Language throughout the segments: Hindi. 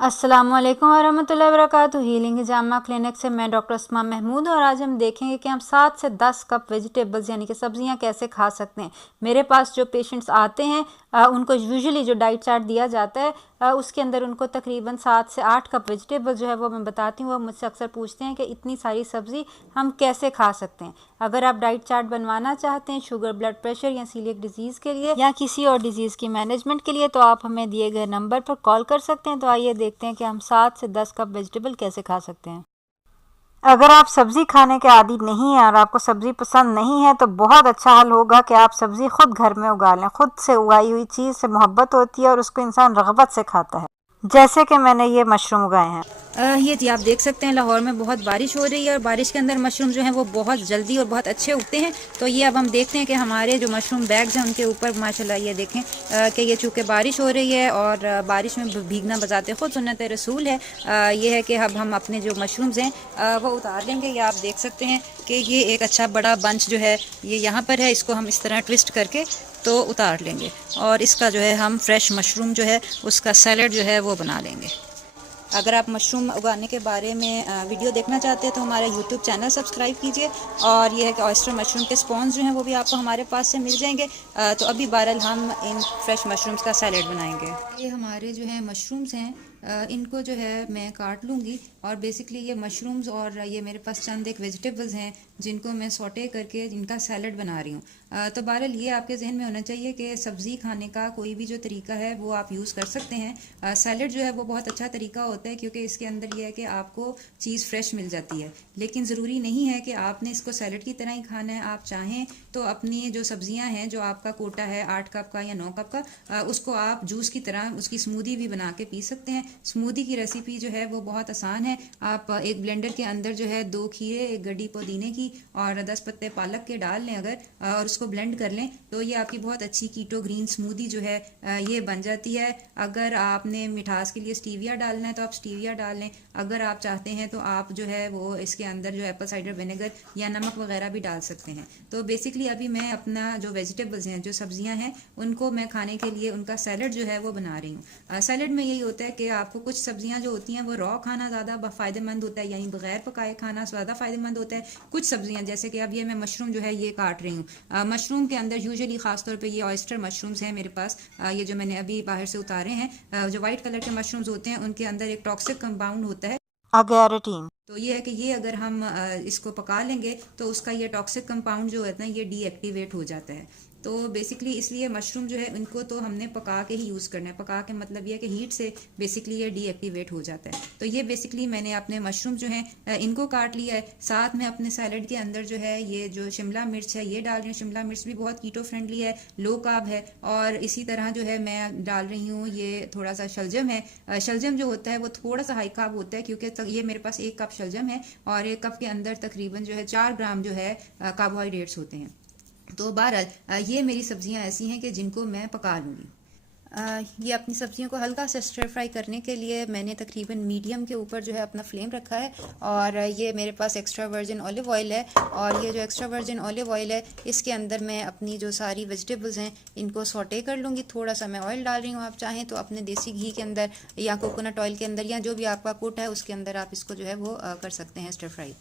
अस्सलामुअलैकुम वरहमतुल्लाहि वबरकातुहू। हीलिंग हिजामा क्लिनिक से मैं डॉक्टर उस्मा महमूद और आज हम देखेंगे कि हम 7 से 10 कप वेजिटेबल्स यानी कि सब्जियां कैसे खा सकते हैं। मेरे पास जो पेशेंट्स आते हैं उनको यूजुअली जो डाइट चार्ट दिया जाता है उसके अंदर उनको तकरीबन 7 से 8 कप वेजिटेबल जो है वो मैं बताती हूँ। वो मुझसे अक्सर पूछते हैं कि इतनी सारी सब्ज़ी हम कैसे खा सकते हैं। अगर आप डाइट चार्ट बनवाना चाहते हैं शुगर, ब्लड प्रेशर या सीलिएक डिजीज़ के लिए या किसी और डिजीज़ की मैनेजमेंट के लिए तो आप हमें दिए गए नंबर पर कॉल कर सकते हैं। तो आइए देखते हैं कि हम 7 से 10 कप वेजिटेबल कैसे खा सकते हैं। अगर आप सब्ज़ी खाने के आदी नहीं हैं और आपको सब्ज़ी पसंद नहीं है तो बहुत अच्छा हल होगा कि आप सब्ज़ी खुद घर में उगा लें। खुद से उगाई हुई चीज़ से मोहब्बत होती है और उसको इंसान रग़बत से खाता है। जैसे कि मैंने ये मशरूम उगाए हैं। ये जी आप देख सकते हैं लाहौर में बहुत बारिश हो रही है और बारिश के अंदर मशरूम जो है वो बहुत जल्दी और बहुत अच्छे उगते हैं। तो ये अब हम देखते हैं कि हमारे जो मशरूम बैग्स हैं उनके ऊपर माशाल्लाह ये देखें कि ये चूँकि बारिश हो रही है और बारिश में भीगना बजाते खुद सुन्नत रसूल है। ये है कि अब हम अपने जो मशरूम्स हैं वो उतार लेंगे। ये आप देख सकते हैं कि ये एक अच्छा बड़ा बंच जो है ये यहाँ पर है। इसको हम इस तरह ट्विस्ट करके तो उतार लेंगे और इसका जो है हम फ्रेश मशरूम जो है उसका सैलड जो है वो बना लेंगे। अगर आप मशरूम उगाने के बारे में वीडियो देखना चाहते हैं तो हमारा यूट्यूब चैनल सब्सक्राइब कीजिए। और ये है कि ऑयस्टर मशरूम के स्पॉन्स जो हैं वो भी आपको हमारे पास से मिल जाएंगे। तो अभी बहरहाल हम इन फ्रेश मशरूम्स का सैलेड बनाएंगे। ये हमारे जो है मशरूम्स हैं इनको जो है मैं काट लूँगी और बेसिकली ये मशरूम्स और ये मेरे पास चंद एक वेजिटेबल्स हैं जिनको मैं सौटे करके इनका सैलड बना रही हूँ। तो बहरहाल ये आपके जहन में होना चाहिए कि सब्ज़ी खाने का कोई भी जो तरीका है वो आप यूज़ कर सकते हैं। सैलड जो है वो बहुत अच्छा तरीका होता है क्योंकि इसके अंदर ये है कि आपको चीज़ फ्रेश मिल जाती है। लेकिन ज़रूरी नहीं है कि आपने इसको सैलड की तरह ही खाना है। आप चाहें तो अपनी जो सब्जियां हैं जो आपका कोटा है 8 कप का या 9 कप का उसको आप जूस की तरह उसकी स्मूदी भी बना के पी सकते हैं। स्मूदी की रेसिपी जो है वो बहुत आसान है। आप एक ब्लेंडर के अंदर जो है 2 खीरे, 1 गड्डी पुदीने की और 10 पत्ते पालक के डाल लें अगर और उसको ब्लेंड कर लें तो ये आपकी बहुत अच्छी कीटो ग्रीन स्मूदी जो है ये बन जाती है। अगर आपने मिठास के लिए स्टीविया डालना है तो आप स्टीविया डाल लें। अगर आप चाहते हैं तो आप जो है वो इसके अंदर जो एप्पल साइडर विनेगर या नमक वगैरह भी डाल सकते हैं। तो बेसिकली अभी मैं अपना जो वेजिटेबल्स हैं जो सब्जियां हैं उनको मैं खाने के लिए उनका सैलड जो है वो बना रही हूँ। सैलड में यही होता है कि आपको कुछ सब्जियां जो होती हैं वो रॉ खाना ज़्यादा फ़ायदेमंद होता है यानी बगैर पकाए खाना ज़्यादा फ़ायदेमंद होता है। कुछ सब्जियां जैसे कि अब ये मैं मशरूम जो है ये काट रही हूँ। मशरूम के अंदर यूजुअली खासतौर पे ये ऑयस्टर मशरूम्स हैं मेरे पास। ये जो मैंने अभी बाहर से उतारे हैं जो वाइट कलर के मशरूम्स होते हैं उनके अंदर एक टॉक्सिक कंपाउंड होता है अगैरेटीन। तो ये है कि ये अगर हम इसको पका लेंगे तो उसका ये टॉक्सिक कंपाउंड जो होता है ये डीएक्टिवेट हो जाता है। तो बेसिकली इसलिए मशरूम जो है इनको तो हमने पका के ही यूज़ करना है। पका के मतलब ये है कि हीट से बेसिकली ये डीएक्टिवेट हो जाता है। तो ये बेसिकली मैंने अपने मशरूम जो हैं इनको काट लिया है। साथ में अपने सैलड के अंदर जो है ये जो शिमला मिर्च है ये डाल रही हूँ। शिमला मिर्च भी बहुत कीटो फ्रेंडली है, लो कार्ब है। और इसी तरह जो है मैं डाल रही हूँ ये थोड़ा सा शलजम है। शलजम जो होता है वो थोड़ा सा हाई कार्ब होता है क्योंकि ये मेरे पास 1 कप शलजम है और 1 कप के अंदर तकरीबन जो है 4 ग्राम जो है कार्बोहाइड्रेट्स होते हैं। तो बहरहाल ये मेरी सब्जियां ऐसी हैं कि जिनको मैं पका लूँगी। ये अपनी सब्जियों को हल्का सा स्टर फ्राई करने के लिए मैंने तकरीबन मीडियम के ऊपर जो है अपना फ्लेम रखा है। और ये मेरे पास एक्स्ट्रा वर्जिन ऑलिव ऑयल है और ये जो एक्स्ट्रा वर्जिन ऑलिव ऑयल है इसके अंदर मैं अपनी जो सारी वेजिटेबल्स हैं इनको सौटे कर लूँगी। थोड़ा सा मैं ऑयल डाल रही हूँ। आप चाहें तो अपने देसी घी के अंदर या कोकोनट ऑयल के अंदर या जो भी आपका कोट है उसके अंदर आप इसको जो है वो कर सकते हैं स्टर फ्राई।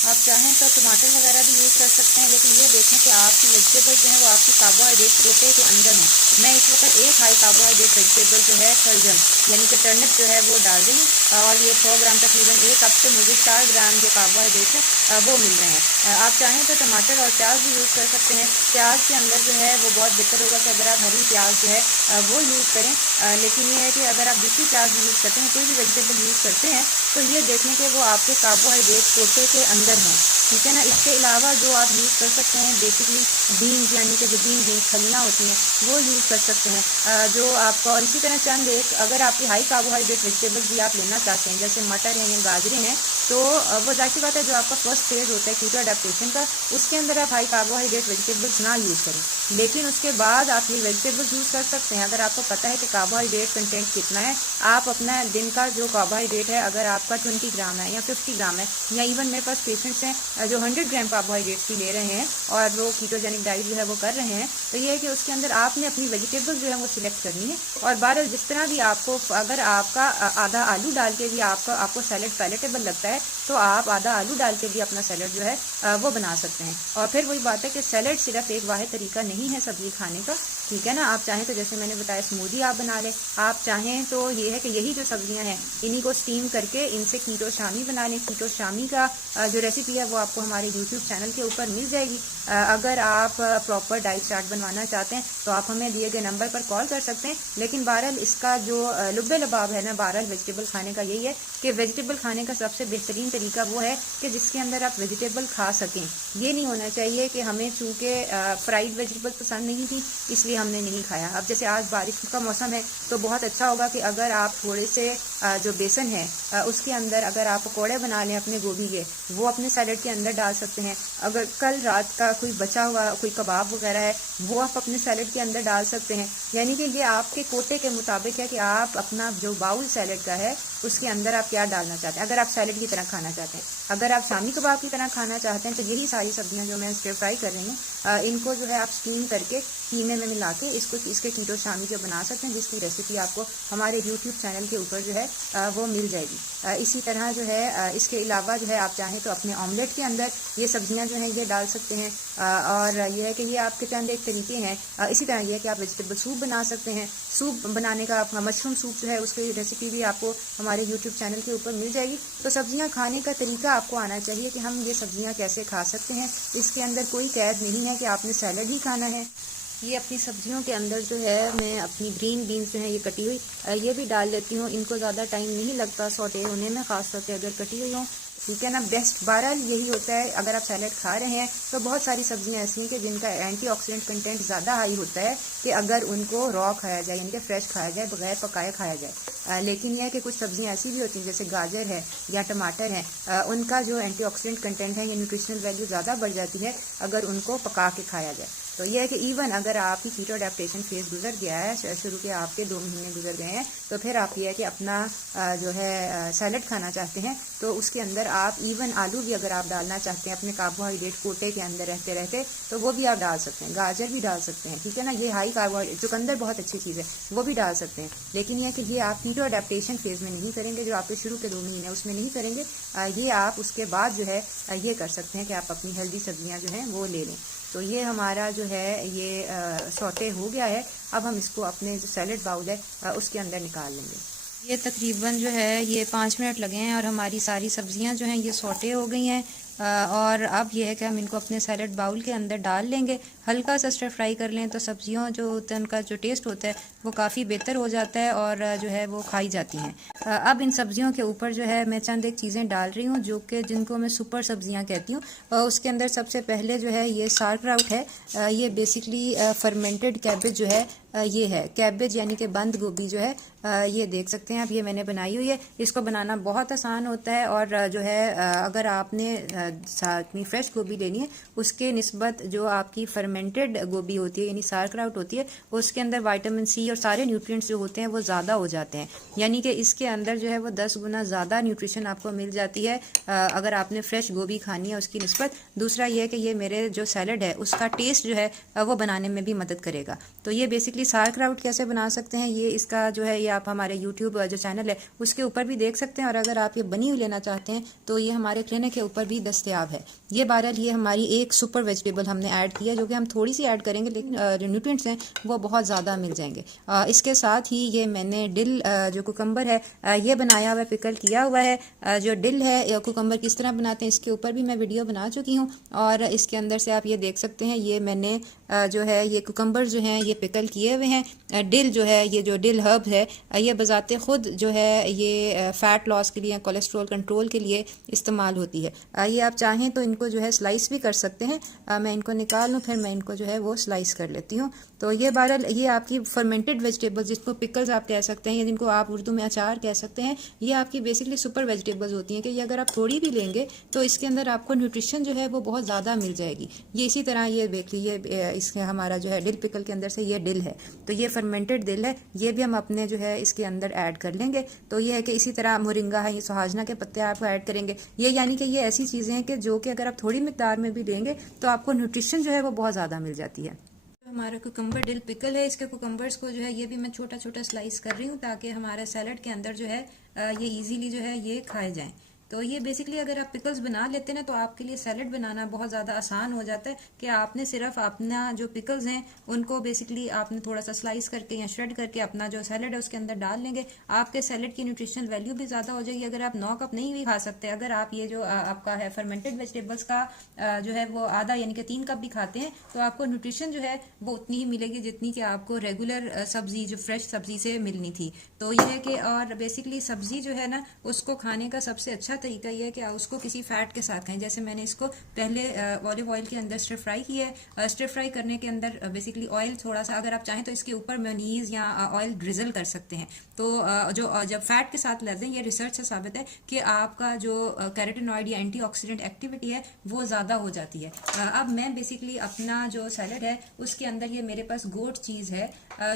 आप चाहें तो टमाटर वगैरह भी यूज़ कर सकते हैं लेकिन ये देखें कि आपकी वेजिटेबल जो है वो आपकी कार्बोहाइड्रेट कोटे के अंदर है। मैं इस वक्त एक हाई कार्बोहाइड्रेट वेजिटेबल जो है शलजम यानी कि टर्निप जो है वो डाल रही हूँ और ये 100 ग्राम तकरीबन 1 कप से मुझे 4 ग्राम जो कार्बोहाइड्रेट है वो मिल रहे हैं। आप चाहें तो टमाटर और प्याज भी यूज़ कर सकते हैं। प्याज के अंदर जो है वो बहुत बेहतर होगा कि अगर आप हरी प्याज जो है वो यूज़ करें। लेकिन ये है कि अगर आप दूसरी प्याज यूज़ करते हैं कोई भी वेजिटेबल यूज़ करते हैं तो ये देख लें कि वो आपके कार्बोहाइड्रेट कोटे के अंदर हैं, ठीक है ना। इसके अलावा जो आप यूज़ कर सकते हैं बेसिकली बीन्स यानी कि जो बीन्स फलियाँ होती हैं वो यूज़ कर सकते हैं जो आपका। और इसी तरह चंद एक अगर आपकी हाई कार्बोहाइड्रेट वेजिटेबल्स भी आप लेना चाहते हैं जैसे मटर हैं या गाजरें हैं तो वो जाहिर बात है जो आपका फर्स्ट फेज होता है कीटो अडेप्टेशन का उसके अंदर आप हाई कार्बोहाइड्रेट वेजिटेबल्स ना यूज़ करें। लेकिन उसके बाद आप ये वेजिटेबल्स यूज़ कर सकते हैं। अगर आपको पता है कि कार्बोहाइड्रेट कंटेंट कितना है आप अपना दिन का जो कार्बोहाइड्रेट है अगर आपका 20 ग्राम है या 50 ग्राम है या इवन मेरे पास पेशेंट्स हैं जो 100 ग्राम कार्बोहाइड्रेट्स की ले रहे हैं और वो कीटोजेनिक डाइट जो है वो कर रहे हैं, तो ये है कि उसके अंदर आपने अपनी वेजिटेबल्स जो है वो सिलेक्ट करनी है। और बहरहाल जिस तरह भी आपको, अगर आपका आधा आलू डाल के भी आपको सैलड पैलेटेबल लगता है तो आप आधा आलू डाल के भी अपना सैलड जो है वो बना सकते हैं। और फिर वही बात है कि सैलड सिर्फ एक वाहिद तरीका नहीं है सब्जी खाने का, ठीक है ना। आप चाहें तो जैसे मैंने बताया स्मूदी आप बना लें, आप चाहें तो ये है कि यही जो सब्जियां हैं इन्हीं को स्टीम करके इनसे कीटो शामी बना लें। कीटो शामी का जो रेसिपी है वो आपको हमारे यूट्यूब चैनल के ऊपर मिल जाएगी। अगर आप प्रॉपर डाइट चार्ट बनवाना चाहते हैं तो आप हमें दिए गए नंबर पर कॉल कर सकते हैं। लेकिन बहरहाल इसका जो लुब्बे लबाब है ना, बहरहाल वेजिटेबल खाने का यही है कि वेजिटेबल खाने का सबसे बेहतरीन तरीका वो है कि जिसके अंदर आप वेजिटेबल खा सकें। ये नहीं होना चाहिए कि हमें चूँकि फ्राइड वेजिटेबल पसंद नहीं थी इसलिए हमने नहीं खाया। अब जैसे आज बारिश का मौसम है तो बहुत अच्छा होगा कि अगर आप थोड़े से जो बेसन है उसके अंदर अगर आप पकौड़े बना लें अपने गोभी के, वो अपने सैलड के अंदर डाल सकते हैं। अगर कल रात का कोई बचा हुआ कोई कबाब वगैरह है वो आप अपने सैलड के अंदर डाल सकते हैं। यानी कि ये आपके कोटे के मुताबिक है कि आप अपना जो बाउल सैलड का है उसके अंदर आप क्या डालना चाहते हैं। अगर आप सैलड की तरह खाना चाहते हैं, अगर आप शामी कबाब की तरह खाना चाहते हैं तो यही सारी सब्जियां जो मैं स्टर फ्राई कर रही हूँ इनको जो है आप स्टीम करके कीमे में मिला के इसके कीटो शामी जो बना सकते हैं, जिसकी रेसिपी आपको हमारे यूट्यूब चैनल के ऊपर जो है वो मिल जाएगी। इसी तरह जो है इसके अलावा जो है आप चाहें तो अपने ऑमलेट के अंदर ये सब्जियां जो हैं ये डाल सकते हैं। और ये है कि ये आपके चंद एक तरीके हैं। इसी तरह ये है कि आप वेजिटेबल सूप बना सकते हैं। सूप बनाने का अपना मशरूम सूप जो है उसकी रेसिपी भी आपको हमारे यूट्यूब चैनल के ऊपर मिल जाएगी। तो सब्जियां खाने का तरीका आपको आना चाहिए कि हम ये सब्जियां कैसे खा सकते हैं। इसके अंदर कोई कैद नहीं है कि आपने सैलड ही खाना है। ये अपनी सब्जियों के अंदर जो है मैं अपनी ग्रीन बीन्स जो है ये कटी हुई ये भी डाल देती हूँ। इनको ज़्यादा टाइम नहीं लगता सौटे होने में, ख़ास तौर पे अगर कटी हुई हों, ठीक है ना। बेस्ट बहरहाल यही होता है अगर आप सैलड खा रहे हैं तो बहुत सारी सब्जियां ऐसी हैं कि जिनका एंटीऑक्सीडेंट कंटेंट ज़्यादा हाई होता है कि अगर उनको रॉ खाया जाए यानी कि फ्रेश खाया जाए, बगैर पकाए खाया जाए। लेकिन यह है कि कुछ सब्जियां ऐसी भी होती हैं जैसे गाजर है या टमाटर है, उनका जो एंटीऑक्सीडेंट कंटेंट है या न्यूट्रिशनल वैल्यू ज़्यादा बढ़ जाती है अगर उनको पका के खाया जाए। तो यह है कि इवन अगर आपकी कीटो अडेप्टेशन फेज गुजर गया है, शुरू के आपके 2 महीने गुजर गए हैं, तो फिर आप ये है कि अपना जो है सैलड खाना चाहते हैं तो उसके अंदर आप इवन आलू भी अगर आप डालना चाहते हैं अपने कार्बोहाइड्रेट कोटे के अंदर रहते रहते तो वो भी आप डाल सकते हैं। गाजर भी डाल सकते हैं, ठीक है ना। ये हाई कार्बोहाइड्रेट चुकंदर बहुत अच्छी चीज़ है, वो भी डाल सकते हैं। लेकिन यह कि ये आप कीटो अडेप्टेशन फेज में नहीं करेंगे, जो आपके शुरू के 2 महीने उसमें नहीं करेंगे। ये आप उसके बाद जो है ये कर सकते हैं कि आप अपनी हेल्दी सब्जियाँ जो हैं वो ले लें। तो ये हमारा जो है ये सौटे हो गया है। अब हम इसको अपने जो सैलड बाउल है उसके अंदर निकाल लेंगे। ये तकरीबन जो है ये 5 मिनट लगे हैं और हमारी सारी सब्जियां जो हैं ये सौटे हो गई हैं। और अब ये है कि हम इनको अपने सैलड बाउल के अंदर डाल लेंगे। हल्का सा स्टर फ्राई कर लें तो सब्जियों जो होता है उनका जो टेस्ट होता है वो काफ़ी बेहतर हो जाता है और जो है वो खाई जाती हैं। अब इन सब्जियों के ऊपर जो है मैं चंद एक चीज़ें डाल रही हूँ जो कि जिनको मैं सुपर सब्जियाँ कहती हूँ। उसके अंदर सबसे पहले जो है ये सार्कराउट है। ये बेसिकली फर्मेंटेड कैबेज जो है ये है कैबेज यानी कि बंद गोभी जो है ये देख सकते हैं आप, ये मैंने बनाई हुई है। इसको बनाना बहुत आसान होता है और जो है अगर आपने अपनी फ्रेश गोभी लेनी है उसके निस्बत जो आपकी फर्मेंटेड गोभी होती है यानी सार्कराउट होती है उसके अंदर विटामिन सी और सारे न्यूट्रिएंट्स जो होते हैं वो ज़्यादा हो जाते हैं। यानी कि इसके अंदर जो है वो 10 गुना ज़्यादा न्यूट्रिशन आपको मिल जाती है अगर आपने फ्रेश गोभी खानी है उसकी निस्बत। दूसरा ये है कि ये मेरे जो सैलड है उसका टेस्ट जो है वो बनाने में भी मदद करेगा। तो ये बेसिकली सार्कराउट कैसे बना सकते हैं ये इसका जो है ये आप हमारे यूट्यूब जो चैनल है उसके ऊपर भी देख सकते हैं। और अगर आप ये बनी हुई लेना चाहते हैं तो ये हमारे क्लिनिक के ऊपर भी दस्तयाब है। ये बहरहाल ये हमारी एक सुपर वेजिटेबल हमने ऐड की है जो कि हम थोड़ी सी ऐड करेंगे लेकिन जो न्यूट्रिएंट्स हैं वो बहुत ज़्यादा मिल जाएंगे। इसके साथ ही ये मैंने डिल जो कुकम्बर है ये बनाया हुआ है, पिकल किया हुआ है। जो डिल है कुकम्बर किस तरह बनाते हैं इसके ऊपर भी मैं वीडियो बना चुकी हूँ और इसके अंदर से आप ये देख सकते हैं ये मैंने जो है ये कुकम्बर जो हैं ये पिकल किए हुए हैं। डिल जो है ये जो डिल हर्ब है ये बजाते ख़ुद जो है ये फ़ैट लॉस के लिए कोलेस्ट्रॉल कंट्रोल के लिए इस्तेमाल होती है। ये आप चाहें तो इनको जो है स्लाइस भी कर सकते हैं। मैं इनको निकाल लूँ फिर मैं इनको जो है वो स्लाइस कर लेती हूँ। तो ये बहरहाल ये आपकी फर्मेंटेड फर्मेंटेड वेजिटेबल्स, जिसको पिकल्स आप कह सकते हैं या जिनको आप उर्दू में अचार कह सकते हैं, ये आपकी बेसिकली सुपर वेजिटेबल्स होती हैं कि ये अगर आप थोड़ी भी लेंगे तो इसके अंदर आपको न्यूट्रिशन जो है वो बहुत ज़्यादा मिल जाएगी। ये इसी तरह ये देख लीजिए, इसके हमारा जो है डिल पिकल के अंदर से ये डिल है, तो ये फर्मेंटेड दिल है, ये भी हम अपने जो है इसके अंदर ऐड कर लेंगे। तो ये है कि इसी तरह मोरिंगा है, ये सुहाजना के पत्ते आप ऐड करेंगे। ये यानी कि ये ऐसी चीज़ें हैं कि जो कि अगर आप थोड़ी मिकदार में भी लेंगे तो आपको न्यूट्रिशन जो है वो बहुत ज़्यादा मिल जाती है। हमारा कुकम्बर डिल पिकल है, इसके कुकम्बर्स को जो है ये भी मैं छोटा छोटा स्लाइस कर रही हूँ ताकि हमारे सैलड के अंदर जो है ये इजीली जो है ये खाए जाएं। तो ये बेसिकली अगर आप पिकल्स बना लेते हैं ना तो आपके लिए सैलड बनाना बहुत ज़्यादा आसान हो जाता है कि आपने सिर्फ अपना जो पिकल्स हैं उनको बेसिकली आपने थोड़ा सा स्लाइस करके या श्रेड करके अपना जो सैलड है उसके अंदर डाल लेंगे। आपके सैलड की न्यूट्रिशनल वैल्यू भी ज़्यादा हो जाएगी। अगर आप 9 कप नहीं भी खा सकते, अगर आप ये जो आपका है फर्मेंटेड वेजिटेबल्स का जो है वो आधा यानी कि 3 कप भी खाते हैं तो आपको न्यूट्रिशन जो है वो उतनी ही मिलेगी जितनी कि आपको रेगुलर सब्जी जो फ्रेश सब्जी से मिलनी थी। तो ये है कि और बेसिकली सब्जी जो है ना उसको खाने का सबसे अच्छा तरीका ये है कि उसको किसी फैट के साथ खाएं। जैसे मैंने इसको पहले ऑलिव ऑयल के अंदर स्टिर फ्राई किया है। स्टिर फ्राई करने के अंदर बेसिकली ऑयल थोड़ा सा, अगर आप चाहें तो इसके ऊपर मेयोनीज या ऑयल ड्रिजल कर सकते हैं। तो जो जब फैट के साथ लेते हैं, ये रिसर्च से साबित है कि आपका जो कैरोटीनॉइड या एंटीऑक्सीडेंट एक्टिविटी है वो ज़्यादा हो जाती है। अब मैं बेसिकली अपना जो सैलड है उसके अंदर ये मेरे पास गोट चीज़ है,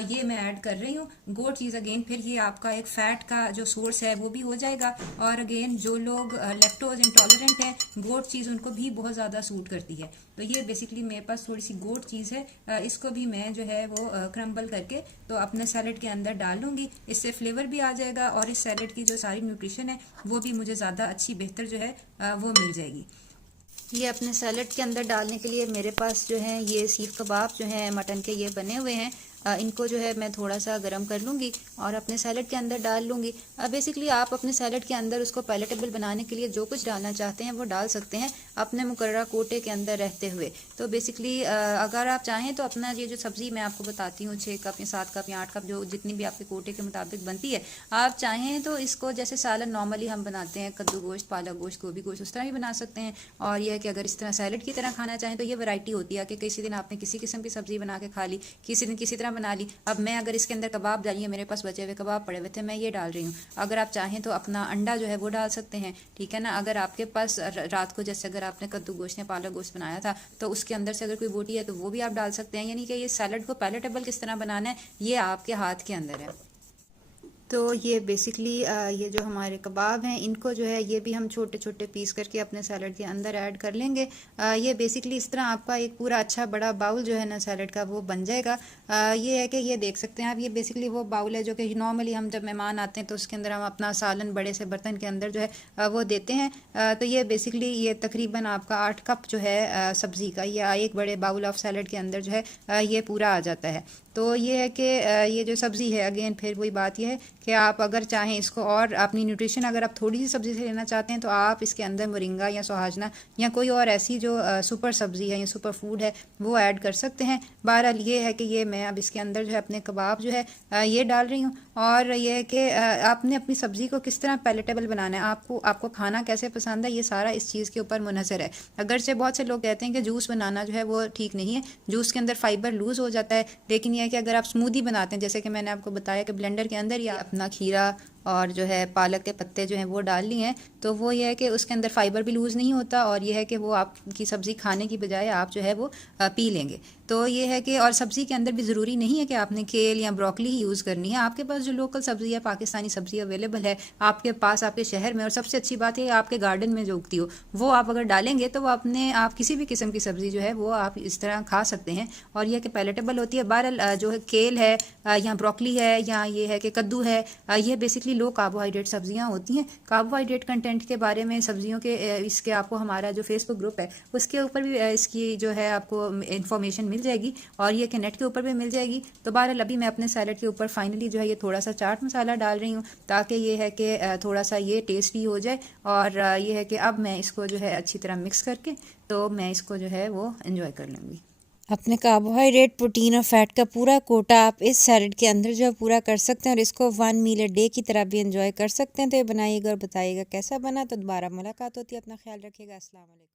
ये मैं ऐड कर रही हूँ। गोट चीज़ अगेन फिर ये आपका एक फैट का जो सोर्स है वो भी हो जाएगा, और अगेन जो लोग लैक्टोज इंटॉलरेंट है, गोट चीज़ उनको भी बहुत ज़्यादा सूट करती है। तो ये बेसिकली मेरे पास थोड़ी सी गोट चीज़ है, इसको भी मैं जो है वो क्रम्बल करके तो अपने सैलड के अंदर डाल लूँगी। इससे फ्लेवर भी आ जाएगा और इस सैलड की जो सारी न्यूट्रिशन है वो भी मुझे ज़्यादा अच्छी बेहतर जो है वो मिल जाएगी। ये अपने सैलड के अंदर डालने के लिए मेरे पास जो है ये सीख कबाब जो है मटन के ये बने हुए हैं। इनको जो है मैं थोड़ा सा गर्म कर लूँगी और अपने सैलड के अंदर डाल लूँगी। बेसिकली आप अपने सैलड के अंदर उसको पैलेटेबल बनाने के लिए जो कुछ डालना चाहते हैं वो डाल सकते हैं अपने मुकर्रर कोटे के अंदर रहते हुए। तो बेसिकली अगर आप चाहें तो अपना ये जो सब्ज़ी मैं आपको बताती हूँ 6 कप या 7 कप या 8 कप जो जितनी भी आपके कोटे के मुताबिक बनती है, आप चाहें तो इसको जैसे सालन नॉर्मली हम बनाते हैं, कद्दू गोश्त, पालक गोश्त, गोभी गोश्त, उस तरह भी बना सकते हैं। और यह है कि अगर इस तरह सैलड की तरह खाना चाहें तो ये वैरायटी होती है कि किसी दिन आपने किसी किस्म की सब्ज़ी बना के खा ली, किसी दिन किसी तरह बना ली। अब मैं अगर इसके अंदर कबाब डालिए, मेरे पास बचे हुए कबाब पड़े हुए थे, मैं ये डाल रही हूँ। अगर आप चाहें तो अपना अंडा जो है वो डाल सकते हैं, ठीक है ना। अगर आपके पास रात को जैसे अगर आपने कद्दू गोश्त या पालक गोश्त बनाया था तो उसके अंदर से अगर कोई बोटी है तो वो भी आप डाल सकते हैं। यानी कि ये सैलड को पैलेटेबल किस तरह बनाना है ये आपके हाथ के अंदर है। तो ये बेसिकली ये जो हमारे कबाब हैं इनको जो है ये भी हम छोटे छोटे पीस करके अपने सैलड के अंदर ऐड कर लेंगे। ये बेसिकली इस तरह आपका एक पूरा अच्छा बड़ा बाउल जो है ना सैलड का वो बन जाएगा। ये है कि ये देख सकते हैं आप, ये बेसिकली वो बाउल है जो कि नॉर्मली हम जब मेहमान आते हैं तो उसके अंदर हम अपना सालन बड़े से बर्तन के अंदर जो है वो देते हैं। तो ये बेसिकली ये तकरीबन आपका 8 कप जो है सब्ज़ी का या एक बड़े बाउल ऑफ सैलड के अंदर जो है ये पूरा आ जाता है। तो ये है कि ये जो सब्ज़ी है अगेन फिर वही बात यह है कि आप अगर चाहें इसको और अपनी न्यूट्रिशन अगर आप थोड़ी सी सब्ज़ी से लेना चाहते हैं तो आप इसके अंदर मोरिंगा या सुहाजना या कोई और ऐसी जो सुपर सब्ज़ी है या सुपर फूड है वो ऐड कर सकते हैं। बहरहाल ये है कि ये मैं अब इसके अंदर जो है अपने कबाब जो है ये डाल रही हूँ। और ये है कि आपने अपनी सब्ज़ी को किस तरह पैलेटेबल बनाना है, आपको खाना कैसे पसंद है, ये सारा इस चीज़ के ऊपर मुनहसर है। अगरचे बहुत से लोग कहते हैं कि जूस बनाना जो है वो ठीक नहीं है, जूस के अंदर फाइबर लूज़ हो जाता है। लेकिन यह है कि अगर आप स्मूदी बनाते हैं, जैसे कि मैंने आपको बताया कि ब्लेंडर के अंदर या अपना खीरा और जो है पालक के पत्ते जो हैं वो डाल लिए हैं, तो वो ये है कि उसके अंदर फाइबर भी लूज़ नहीं होता और ये है कि वो आपकी सब्ज़ी खाने की बजाय आप जो है वो पी लेंगे। तो ये है कि और सब्ज़ी के अंदर भी ज़रूरी नहीं है कि आपने केल या ब्रोकली ही यूज़ करनी है। आपके पास जो लोकल सब्ज़ी है, पाकिस्तानी सब्ज़ी अवेलेबल है आपके पास आपके शहर में, और सबसे अच्छी बात है आपके गार्डन में जो उगती हो वो आप अगर डालेंगे तो वो आप किसी भी किस्म की सब्ज़ी जो है वो आप इस तरह खा सकते हैं और यह कि पैलेटेबल होती है। बहरहाल जो है केल है या ब्रोकली है या ये है कि कद्दू है, ये बेसिकली लो कार्बोहाइड्रेट सब्जियां होती हैं। कार्बोहाइड्रेट कंटेंट के बारे में सब्जियों के इसके आपको हमारा जो फेसबुक ग्रुप है उसके ऊपर भी इसकी जो है आपको इन्फॉर्मेशन मिल जाएगी और ये कि नेट के ऊपर भी मिल जाएगी। तो बहरहाल अभी मैं अपने सैलड के ऊपर फाइनली जो है ये थोड़ा सा चाट मसाला डाल रही हूँ ताकि ये है कि थोड़ा सा ये टेस्टी हो जाए। और ये है कि अब मैं इसको जो है अच्छी तरह मिक्स करके तो मैं इसको जो है वो एंजॉय कर लूँगी। अपने कार्बोहाइड्रेट, प्रोटीन और फैट का पूरा कोटा आप इस सैलड के अंदर जो है पूरा कर सकते हैं और इसको 1 मील अ डे की तरह भी एंजॉय कर सकते हैं। तो ये बनाइएगा और बताइएगा कैसा बना। तो दोबारा मुलाकात होती है, अपना ख्याल रखिएगा। अस्सलाम वालेकुम।